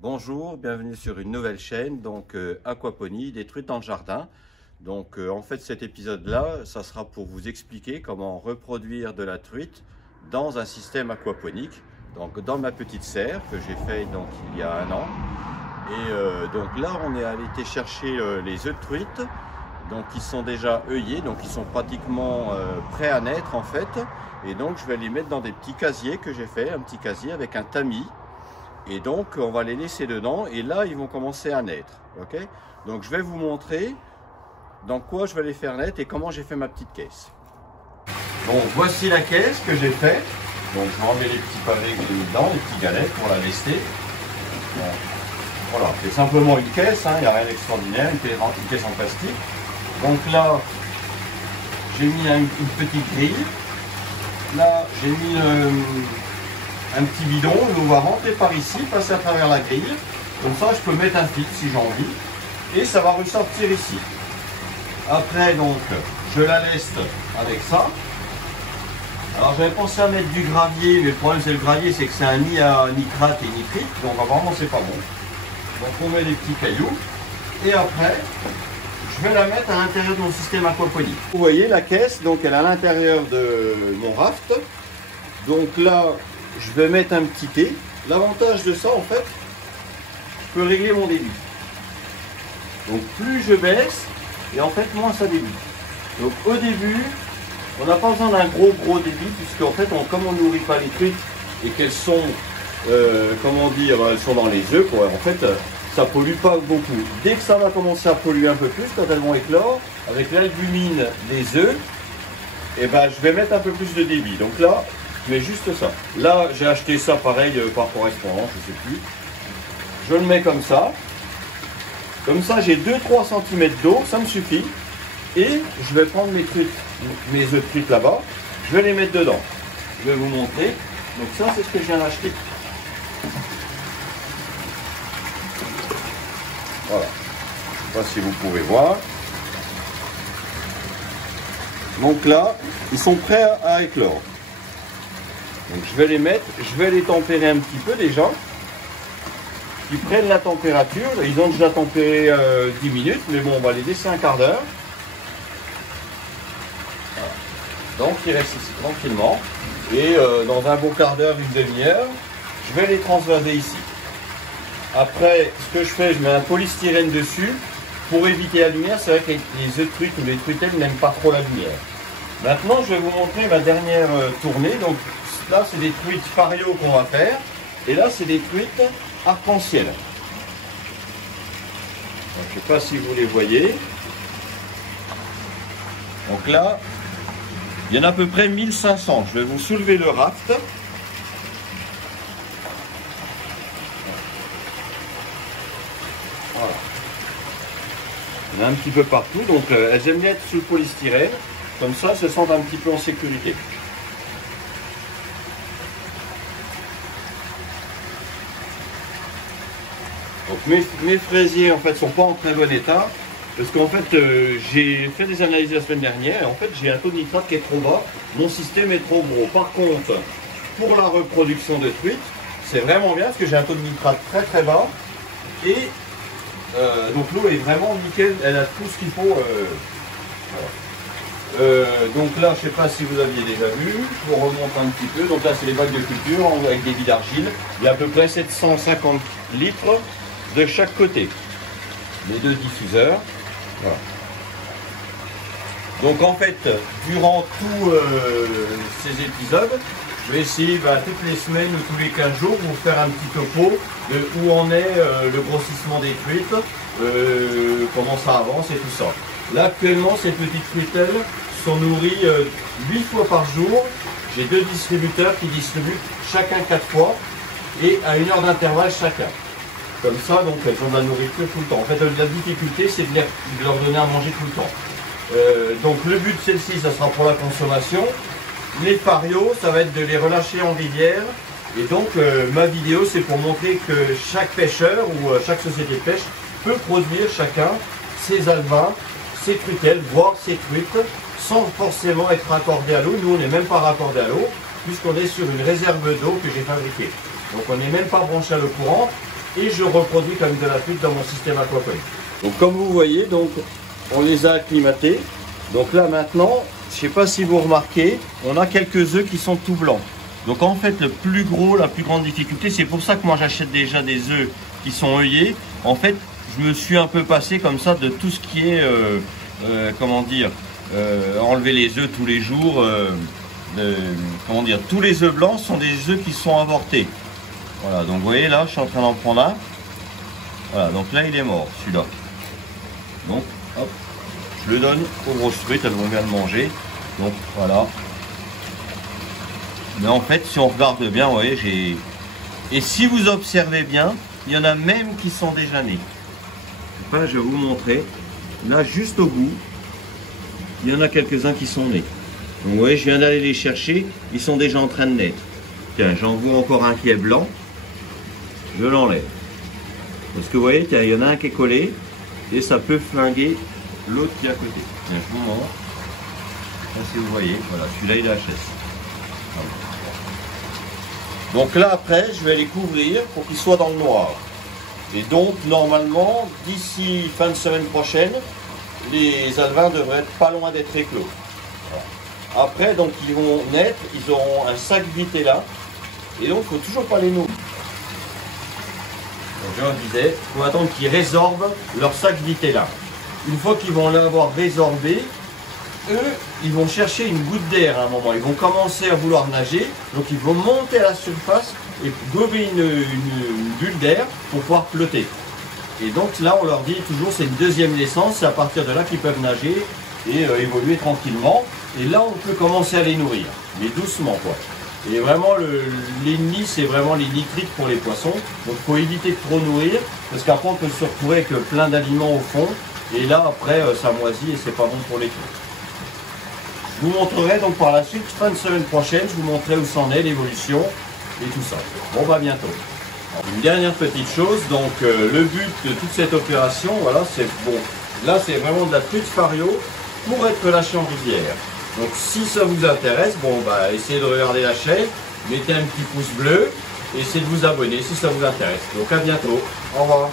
Bonjour, bienvenue sur une nouvelle chaîne, donc aquaponie, des truites dans le jardin. Donc en fait cet épisode-là, ça sera pour vous expliquer comment reproduire de la truite dans un système aquaponique. Donc dans ma petite serre que j'ai fait donc il y a un an. Et donc là on est allé chercher les œufs de truite. Donc ils sont déjà œillés, donc ils sont pratiquement prêts à naître en fait. Et donc je vais les mettre dans des petits casiers que j'ai fait, un petit casier avec un tamis. Et donc on va les laisser dedans et là ils vont commencer à naître. Ok, donc je vais vous montrer dans quoi je vais les faire naître et comment j'ai fait ma petite caisse. Donc voici la caisse que j'ai fait. Donc je vais enlever les petits pavés que j'ai mis dedans, les petits galets pour la lester. Donc, voilà, c'est simplement une caisse, il n'y a rien d'extraordinaire, une caisse en plastique. Donc là j'ai mis une petite grille. Là j'ai mis un petit bidon, l'eau va rentrer par ici, passer à travers la grille. Comme ça, je peux mettre un filtre si j'ai envie. Et ça va ressortir ici. Après, donc, je la leste avec ça. Alors, j'avais pensé à mettre du gravier, mais le problème, c'est le gravier, c'est que c'est un ni à nitrate et nitrite. Donc, vraiment, c'est pas bon. Donc, on met des petits cailloux. Et après, je vais la mettre à l'intérieur de mon système aquaponique. Vous voyez, la caisse, donc, elle est à l'intérieur de mon raft. Donc là, je vais mettre un petit T. L'avantage de ça, en fait, je peux régler mon débit. Donc plus je baisse, et en fait, moins ça débite. Donc au début, on n'a pas besoin d'un gros débit, puisque en fait, comme on ne nourrit pas les truites et qu'elles sont, comment dire, elles sont dans les œufs, quoi, en fait, ça pollue pas beaucoup. Dès que ça va commencer à polluer un peu plus, quand elles vont éclore, avec l'albumine des œufs, et ben, je vais mettre un peu plus de débit. Donc là, mais juste ça. Là, j'ai acheté ça pareil par correspondance, je sais plus. Je le mets comme ça. Comme ça, j'ai 2-3 cm d'eau, ça me suffit. Et je vais prendre mes œufs de truite là-bas. Je vais les mettre dedans. Je vais vous montrer. Donc ça, c'est ce que je viens d'acheter. Voilà. Je ne sais pas si vous pouvez voir. Donc là, ils sont prêts à éclore. Donc je vais les mettre, je vais les tempérer un petit peu déjà. Ils prennent la température, ils ont déjà tempéré 10 minutes, mais bon, on va les laisser un quart d'heure. Voilà. Donc ils restent ici tranquillement. Et dans un bon quart d'heure, une demi-heure, je vais les transvaser ici. Après, ce que je fais, je mets un polystyrène dessus pour éviter la lumière. C'est vrai que les œufs de truite ou les truitelles n'aiment pas trop la lumière. Maintenant, je vais vous montrer ma dernière tournée. Donc là, c'est des truites fario qu'on va faire. Et là, c'est des truites arc-en-ciel. Je ne sais pas si vous les voyez. Donc là, il y en a à peu près 1500. Je vais vous soulever le raft. Voilà. Il y en a un petit peu partout. Donc elles aiment bien être sous le polystyrène. Comme ça, elles se sentent un petit peu en sécurité. Donc mes fraisiers en fait sont pas en très bon état parce qu'en fait j'ai fait des analyses la semaine dernière et en fait j'ai un taux de nitrate qui est trop bas, mon système est trop gros. Par contre, pour la reproduction de truites, c'est vraiment bien parce que j'ai un taux de nitrate très bas et donc l'eau est vraiment nickel, elle a tout ce qu'il faut. Voilà. Donc là, je ne sais pas si vous aviez déjà vu, je vous remonte un petit peu. Donc là, c'est les bacs de culture avec des billes d'argile. Il y a à peu près 750 litres de chaque côté. Les deux diffuseurs. Voilà. Donc en fait, durant tous ces épisodes, je vais essayer toutes les semaines ou tous les 15 jours vous faire un petit topo de où en est le grossissement des truites, comment ça avance et tout ça. Là actuellement, ces petites truitelles sont nourries 8 fois par jour. J'ai 2 distributeurs qui distribuent chacun 4 fois et à 1 heure d'intervalle chacun. Comme ça, donc elles ont de la nourriture tout le temps. En fait, la difficulté, c'est de leur donner à manger tout le temps. Donc le but de celle-ci, ça sera pour la consommation. Les farios, ça va être de les relâcher en rivière. Et donc ma vidéo, c'est pour montrer que chaque pêcheur ou chaque société de pêche peut produire chacun ses alevins, ses truitelles, voire ses truites, sans forcément être raccordé à l'eau. Nous, on n'est même pas raccordé à l'eau, puisqu'on est sur une réserve d'eau que j'ai fabriquée. Donc on n'est même pas branché à l'eau courante. et je reproduis comme de la truite dans mon système aquaponique. Donc comme vous voyez, donc, on les a acclimatés. Donc là maintenant, je ne sais pas si vous remarquez, on a quelques œufs qui sont tout blancs. Donc en fait la plus grande difficulté, c'est pour ça que moi j'achète déjà des œufs qui sont œillés. En fait, je me suis un peu passé comme ça de tout ce qui est, comment dire, enlever les œufs tous les jours. Comment dire, tous les œufs blancs sont des œufs qui sont avortés. Voilà, donc vous voyez là, je suis en train d'en prendre un. Voilà, donc là il est mort celui-là. Donc hop, je le donne aux grosses truites, elles vont bien le manger. Donc voilà. Mais en fait, si on regarde bien, vous voyez, j'ai... Et si vous observez bien, il y en a même qui sont déjà nés. Enfin, je vais vous montrer. Là, juste au bout, il y en a quelques-uns qui sont nés. Donc vous voyez, je viens d'aller les chercher, ils sont déjà en train de naître. Tiens, j'en vois encore un qui est blanc. Je l'enlève. Parce que vous voyez, tiens, il y en a un qui est collé et ça peut flinguer l'autre qui est à côté. Tiens, je vous montre. Là, si vous voyez, voilà, celui-là il est HS. Voilà. Donc là après, je vais les couvrir pour qu'ils soient dans le noir. Et donc normalement, d'ici fin de semaine prochaine, les alevins devraient être pas loin d'être éclos. Voilà. Après, donc ils vont naître, ils auront un sac vité là. Et donc il ne faut toujours pas les nourrir. Je leur disais, il faut attendre qu'ils résorbent leur sac vité là. Une fois qu'ils vont l'avoir résorbé, eux, ils vont chercher une goutte d'air à un moment. Ils vont commencer à vouloir nager, donc ils vont monter à la surface et gober une bulle d'air pour pouvoir flotter. Et donc là, on leur dit toujours, c'est une deuxième naissance, c'est à partir de là qu'ils peuvent nager et évoluer tranquillement. Et là, on peut commencer à les nourrir, mais doucement quoi. Et vraiment, l'ennemi, c'est vraiment les nitrites pour les poissons. Donc il faut éviter de trop nourrir, parce qu'après, on peut se retrouver avec plein d'aliments au fond. Et là, après, ça moisit et c'est pas bon pour les truites. Je vous montrerai donc par la suite, fin de semaine prochaine, je vous montrerai où c'en est, l'évolution et tout ça. Bon, bah bientôt. Alors, une dernière petite chose, donc le but de toute cette opération, voilà, c'est bon. Là, c'est vraiment de la truite fario pour être lâchée en rivière. Donc si ça vous intéresse, bon bah essayez de regarder la chaîne, mettez un petit pouce bleu et essayez de vous abonner si ça vous intéresse. Donc à bientôt, au revoir.